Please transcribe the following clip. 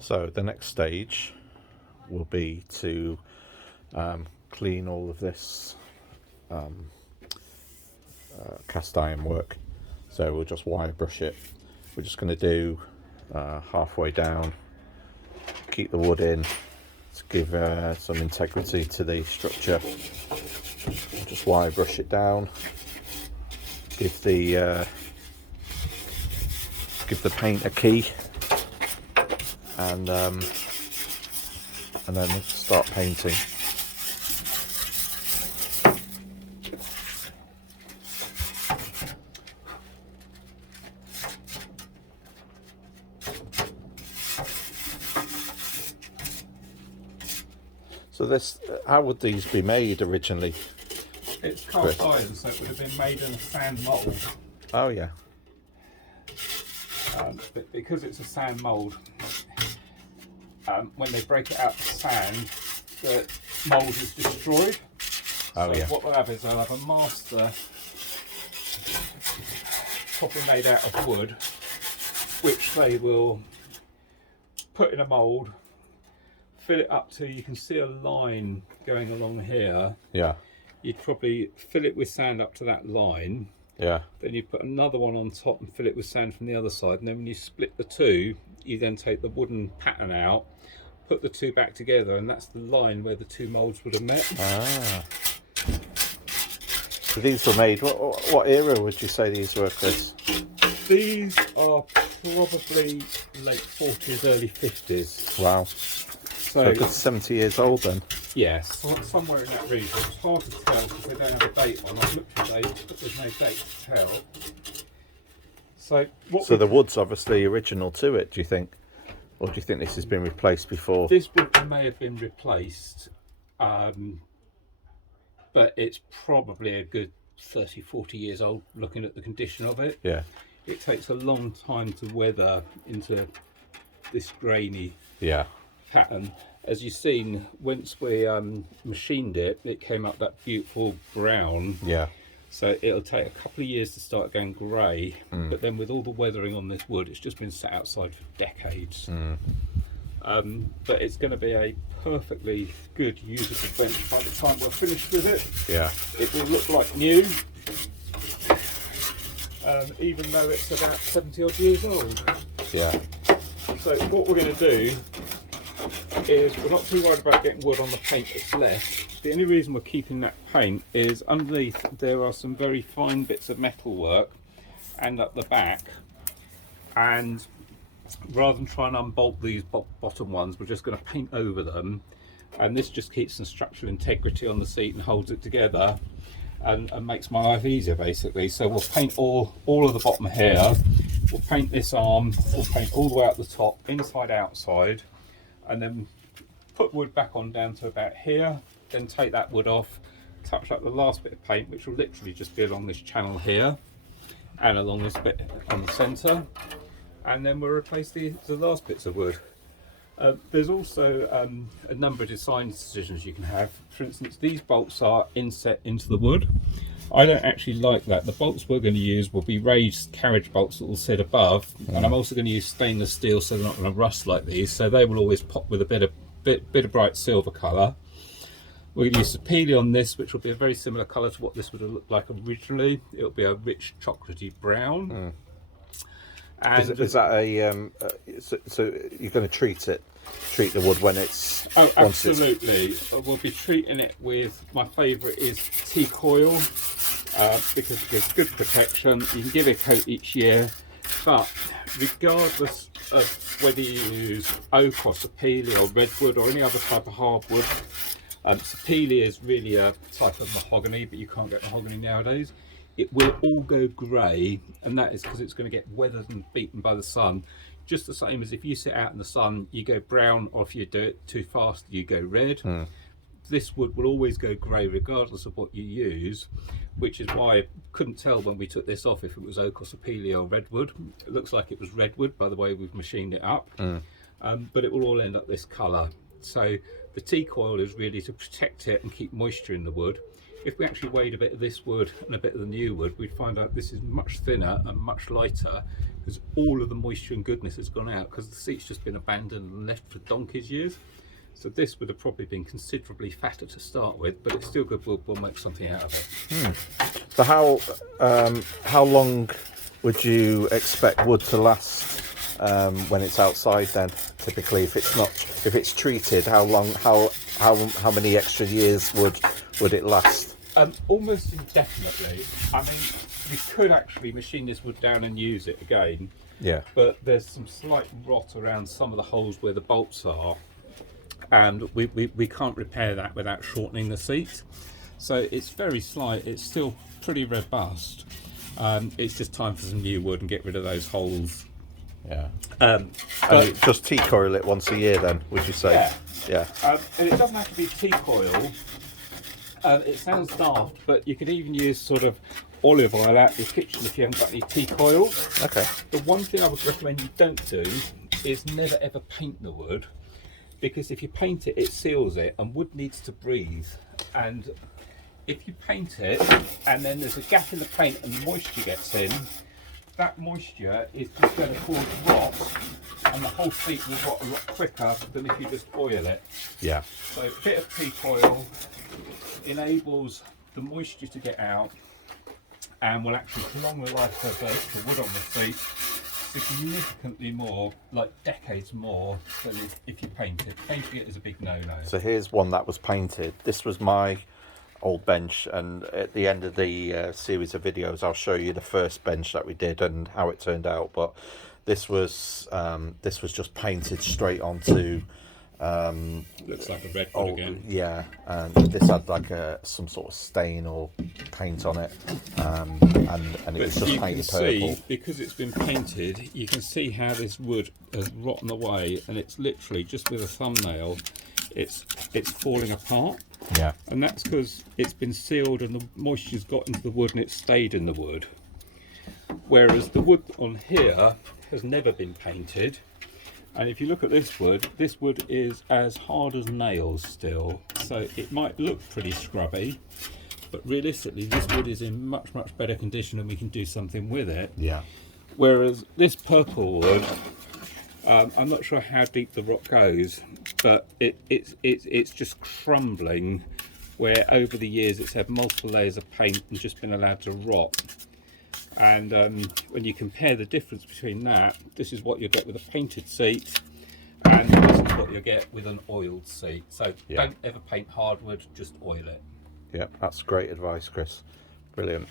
So the next stage will be to clean all of this cast iron work. So we'll just wire brush it. We're just going to do halfway down, keep the wood in to give some integrity to the structure. We'll just wire brush it down, give the paint a key, and then start painting. So this, how would these be made originally? It's cast iron, so it would have been made in a sand mould. Oh yeah. But because it's a sand mould, when they break it out of sand, the mould is destroyed. Oh so yeah. what they'll have is they'll have a master probably made out of wood, which they will put in a mould, fill it up to, you can see a line going along here. Yeah. You'd probably fill it with sand up to that line. Yeah. Then you put another one on top and fill it with sand from the other side. And then when you split the two, you then take the wooden pattern out, put the two back together, and that's the line where the two moulds would have met. Ah. So these were made, what era would you say these were, Chris? These are probably late 40s, early 50s. Wow. So So it's 70 years old then? yes, somewhere in that region. It's hard to tell because they don't have a date on. I've looked at dates, but there's no date to tell. So the wood's obviously original to it, do you think? Or do you think this has been replaced before? this wood may have been replaced, but it's probably a good 30, 40 years old looking at the condition of it. Yeah. It takes a long time to weather into this grainy pattern. As you've seen, once we machined it, it came up that beautiful brown. Yeah. So it'll take a couple of years to start going grey, but then with all the weathering on this wood, it's just been sat outside for decades. But it's going to be a perfectly good usable bench by the time we're finished with it. Yeah. It will look like new, even though it's about 70 odd years old. Yeah. So what we're going to do is, we're not too worried about getting wood on the paint that's left. The only reason we're keeping that paint is underneath there are some very fine bits of metal work, and at the back, and rather than try and unbolt these bottom ones, we're just going to paint over them, and this just keeps some structural integrity on the seat and holds it together, and makes my life easier basically. So we'll paint all of the bottom here, we'll paint this arm, we'll paint all the way up the top, inside outside, and then put wood back on down to about here, then take that wood off, touch up the last bit of paint, which will literally just be along this channel here and along this bit on the centre, and then we'll replace the last bits of wood. There's also a number of design decisions you can have. For instance, these bolts are inset into the wood. I don't actually like that. The bolts we're going to use will be raised carriage bolts that will sit above, and I'm also going to use stainless steel so they're not going to rust like these, so they will always pop with a bit of bright silver colour. We're going to use Sapele on this, which will be a very similar colour to what this would have looked like originally. It'll be a rich chocolatey brown. And Is that a so you're going to treat the wood when it's absolutely. We'll be treating it with, my favourite is tea coil, because it gives good protection. You can give it a coat each year, but regardless of whether you use oak or Sapele or redwood or any other type of hardwood, Sapele is really a type of mahogany, but you can't get mahogany nowadays. It will all go grey, and that is because it's going to get weathered and beaten by the sun. Just the same as if you sit out in the sun, you go brown, or if you do it too fast, you go red. This wood will always go grey regardless of what you use, which is why I couldn't tell when we took this off if it was oak or Sapele or redwood. It looks like it was redwood by the way we've machined it up, but it will all end up this colour. So the tea coil is really to protect it and keep moisture in the wood. if we actually weighed a bit of this wood and a bit of the new wood, we'd find out this is much thinner and much lighter, because all of the moisture and goodness has gone out because the seat's just been abandoned and left for donkey's years. So this would have probably been considerably fatter to start with, but it's still good wood. We'll make something out of it. So how long would you expect wood to last when it's outside then? Typically, if it's treated, how many extra years would it last? Almost indefinitely. I mean, we could actually machine this wood down and use it again. Yeah. But there's some slight rot around some of the holes where the bolts are, and we can't repair that without shortening the seat. So it's very slight. It's still pretty robust. It's just time for some new wood and get rid of those holes. Yeah. And you just T-coil it once a year then, would you say? Yeah. Yeah. And it doesn't have to be T-coil. It sounds daft, but you could even use sort of olive oil out your kitchen if you haven't got any T-coil. Okay. The one thing I would recommend you don't do is never ever paint the wood, because if you paint it, it seals it, and wood needs to breathe. And if you paint it and then there's a gap in the paint and moisture gets in, that moisture is just going to cause rot, and the whole seat will rot a lot quicker than if you just oil it. Yeah. So a bit of T-coil enables the moisture to get out and will actually prolong the life of the wood on the seat significantly more, like decades more, than if you paint it. Painting it is a big no-no. So here's one that was painted. This was my old bench, and at the end of the series of videos I'll show you the first bench that we did and how it turned out. But this was just painted straight onto Looks like a redwood again. Yeah, and this had like some sort of stain or paint on it, and it was just painted purple. See, because it's been painted, you can see how this wood has rotten away, and it's literally just with a thumbnail, it's falling apart. Yeah. And that's because it's been sealed and the moisture's got into the wood and it's stayed in the wood. Whereas the wood on here has never been painted. And if you look at this wood is as hard as nails still. So it might look pretty scrubby, but realistically this wood is in much, much better condition and we can do something with it. Yeah. Whereas this purple wood, I'm not sure how deep the rot goes, but it's just crumbling, where over the years it's had multiple layers of paint and just been allowed to rot. And when you compare the difference between that, this is what you get with a painted seat, and this is what you get with an oiled seat. So don't ever paint hardwood, just oil it. Yeah, that's great advice, Chris. Brilliant.